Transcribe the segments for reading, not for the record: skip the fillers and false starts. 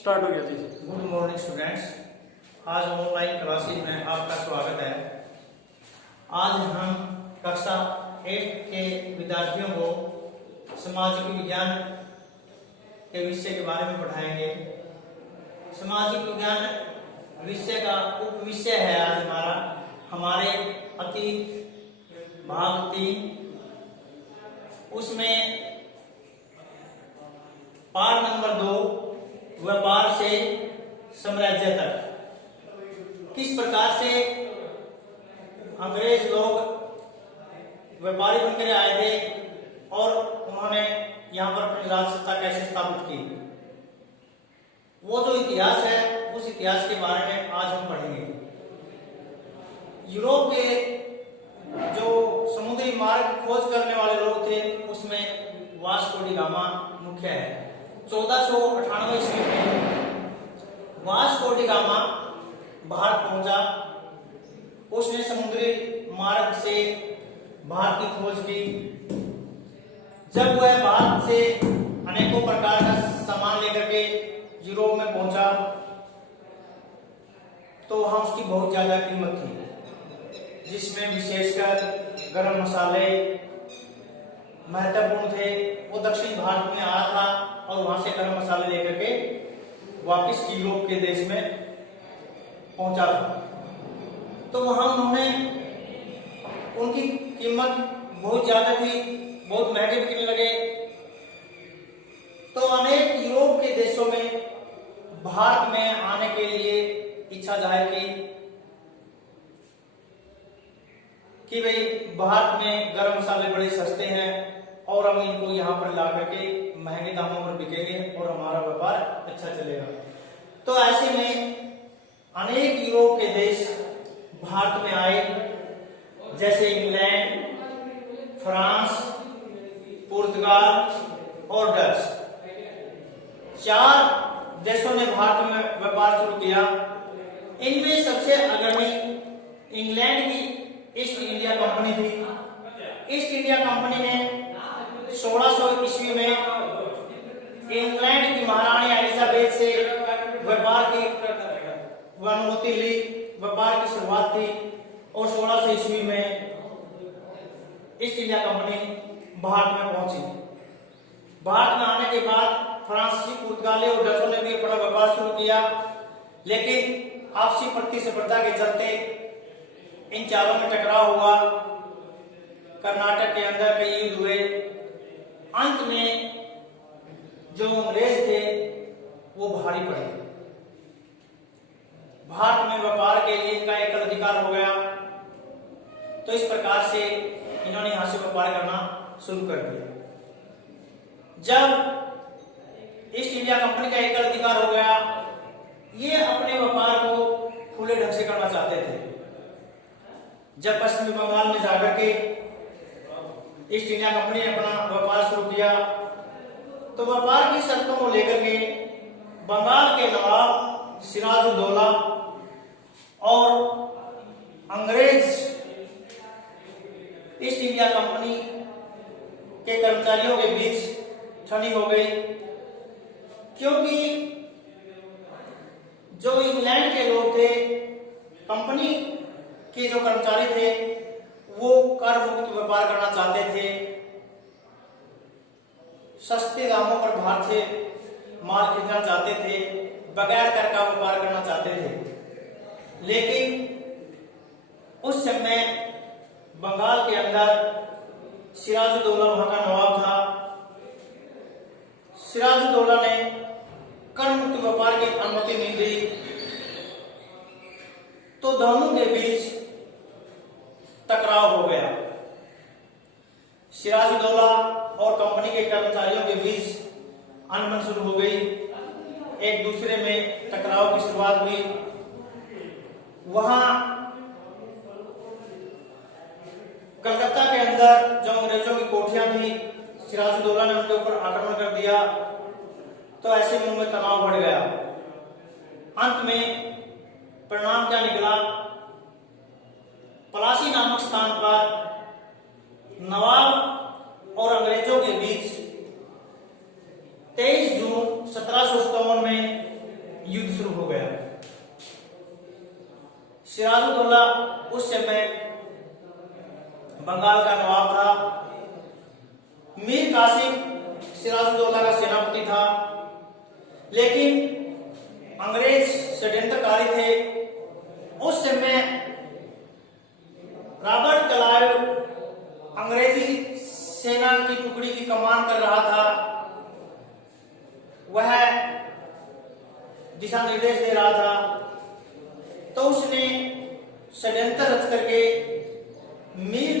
Start हो गया थी। गुड मॉर्निंग स्टूडेंट्स, आज ऑनलाइन क्लासेज में आपका स्वागत है। आज हम कक्षा 8 के विद्यार्थियों को सामाजिक विज्ञान के विषय के बारे में पढ़ाएंगे। सामाजिक विज्ञान विषय का उप विषय है आज हमारे अतीत भाग 3। उसमें पाठ नंबर 2 व्यापार से साम्राज्य तक किस प्रकार से अंग्रेज लोग व्यापारी बनकर आए थे और उन्होंने यहाँ पर अपनी राज सत्ता कैसे स्थापित की, वो जो इतिहास है उस इतिहास के बारे में आज हम पढ़ेंगे। यूरोप के जो समुद्री मार्ग खोज करने वाले लोग थे उसमें वास्को डी गामा मुख्य है। 1498 ईस्वी में वास्को डी गामा भारत पहुंचा। उसने समुद्री मार्ग से भारत की खोज की। जब वह भारत से अनेकों प्रकार का सामान लेकर के यूरोप में पहुंचा तो वहां उसकी बहुत ज्यादा कीमत थी, जिसमें विशेषकर गरम मसाले महत्वपूर्ण थे। वो दक्षिण भारत में आया था और वहां से गरम मसाले लेकर के वापस यूरोप के देश में पहुंचा था। तो वहां उन्होंने उनकी कीमत बहुत ज्यादा थी, बहुत महंगे बिकने लगे। तो अनेक यूरोप के देशों में भारत में आने के लिए इच्छा जाहिर की कि भाई भारत में गरम मसाले बड़े सस्ते हैं और हम इनको यहाँ पर ला करके महंगे दामों पर बिकेंगे और हमारा व्यापार अच्छा चलेगा। तो ऐसे में अनेक यूरोप के देश भारत में आए, जैसे इंग्लैंड, फ्रांस, पुर्तगाल और डच। 4 देशों ने भारत में व्यापार शुरू किया। इनमें सबसे अग्रणी इंग्लैंड की ईस्ट इंडिया कंपनी थी। ईस्ट इंडिया कंपनी ने 1600 ईस्वी में इंग्लैंड की महारानी एलिजाबेथ से व्यापार की अनुमति ली। व्यापार की शुरुआत थी और 1600 ईस्वी में ईस्ट इंडिया कंपनी भारत में पहुंची। भारत में आने के बाद फ्रांसीसी, पुर्तगाली और डचों ने भी अपना व्यापार शुरू किया, लेकिन आपसी प्रतिस्पर्धा के चलते इन चारों में टकराव हुआ। कर्नाटक के अंदर कई युद्ध हुए। अंत में जो अंग्रेज थे वो भारी पड़े। भारत में व्यापार के लिए इनका एक अधिकार हो गया। तो इस प्रकार से इन्होंने यहां से व्यापार करना शुरू कर दिया। जब ईस्ट इंडिया कंपनी का एक अधिकार हो गया, ये अपने व्यापार को खुले ढंग से करना चाहते थे। जब पश्चिमी बंगाल में जाकर के ईस्ट इंडिया कंपनी ने अपना व्यापार शुरू किया तो व्यापार की शर्तों को लेकर के बंगाल के नवाब सिराजुद्दौला और अंग्रेज ईस्ट इंडिया कंपनी के कर्मचारियों के बीच ठनी हो गई, क्योंकि जो इंग्लैंड के लोग थे, कंपनी के जो कर्मचारी थे, वो कर मुक्त व्यापार करना चाहते थे। सस्ते दामों पर भारत से माल खरीदना चाहते थे, बगैर कर का व्यापार करना चाहते थे। लेकिन उस समय बंगाल के अंदर सिराजुद्दौला वहां का नवाब था। सिराजुद्दौला ने कर मुक्त व्यापार की अनुमति नहीं दी, तो दोनों के बीच टकराव हो गया। सिराजुद्दौला और कंपनी के कर्मचारियों के बीच अनबन शुरू हो गई। एक दूसरे में टकराव की शुरुआत हुई। वहां कलकत्ता के अंदर जो अंग्रेजों की कोठियां थी, सिराजुद्दौला ने उनके ऊपर आक्रमण कर दिया। तो ऐसे में उनमें तनाव बढ़ गया। अंत में परिणाम क्या निकला? पलासी नामक स्थान पर नवाब और अंग्रेजों के बीच 23 जून 1757 में सिराजुद्दौला उस समय बंगाल का नवाब था। मीर कासिम सिराजुद्दौला का सेनापति था, लेकिन अंग्रेज षड्यंत्रकारी थे। उस समय रॉबर्ट क्लाइव अंग्रेजी सेना की टुकड़ी की कमान कर रहा था। वह दिशा निर्देश दे रहा था। तो उसने षड्यंत्र रच करके मीर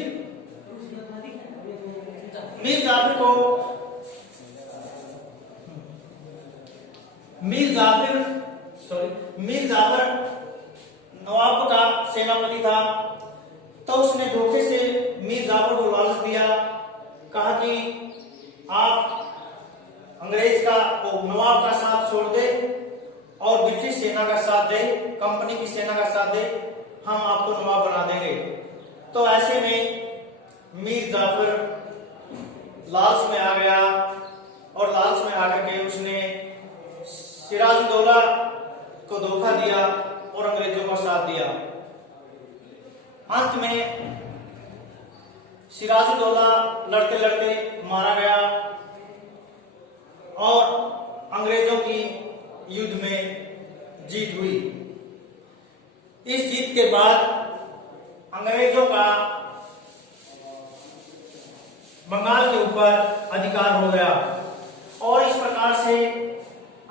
जाफर नवाब का सेनापति था। तो उसने धोखे से मीर जाफर को लालच दिया, कहा कि आप अंग्रेज का नवाब का साथ छोड़ दे और ब्रिटिश सेना का साथ दे, कंपनी की सेना का साथ दे, हम आपको नवाब बना देंगे। तो ऐसे में मीर जाफर लालच में आ गया और लालच में आकर के उसने सिराजुद्दौला को धोखा दिया और अंग्रेजों का साथ दिया। अंत में सिराजुद्दौला लड़ते लड़ते मारा गया और अंग्रेजों की युद्ध में जीत हुई। इस जीत के बाद अंग्रेजों का बंगाल के ऊपर अधिकार हो गया और इस प्रकार से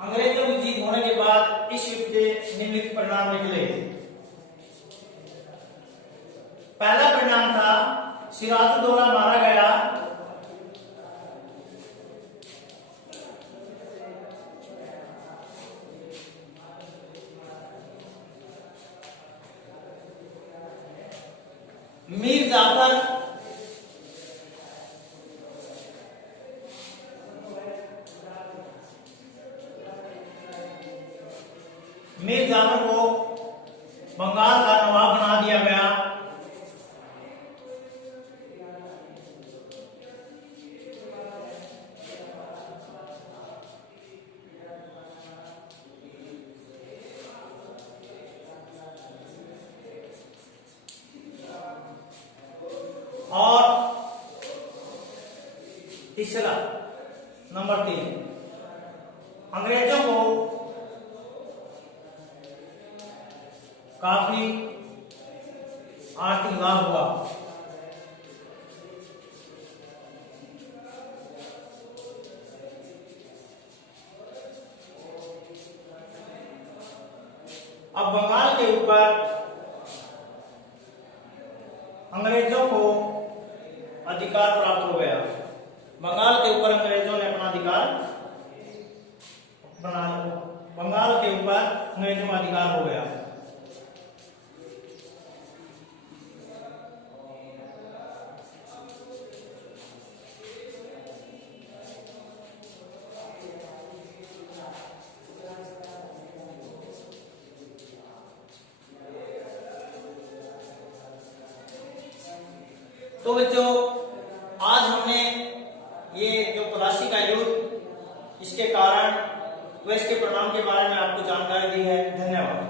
अंग्रेजों की जीत होने के बाद इस युद्ध के निम्नलिखित परिणाम निकले। पहला परिणाम था सिराजुद्दौला मारा गया। मीर जाफर को बंगाल का नवाब बना दिया गया। और तीसरा नंबर 3, अंग्रेजों को काफी आर्थिक लाभ हुआ। अब बंगाल के ऊपर अंग्रेजों को अधिकार प्राप्त हो गया। बंगाल के ऊपर अंग्रेजों ने अपना अधिकार बना लिया। बंगाल के ऊपर अंग्रेजों का अधिकार हो गया। तो बच्चों, आज हमने ये जो प्लासी का युद्ध, इसके कारण व इसके परिणाम के बारे में आपको जानकारी दी है। धन्यवाद।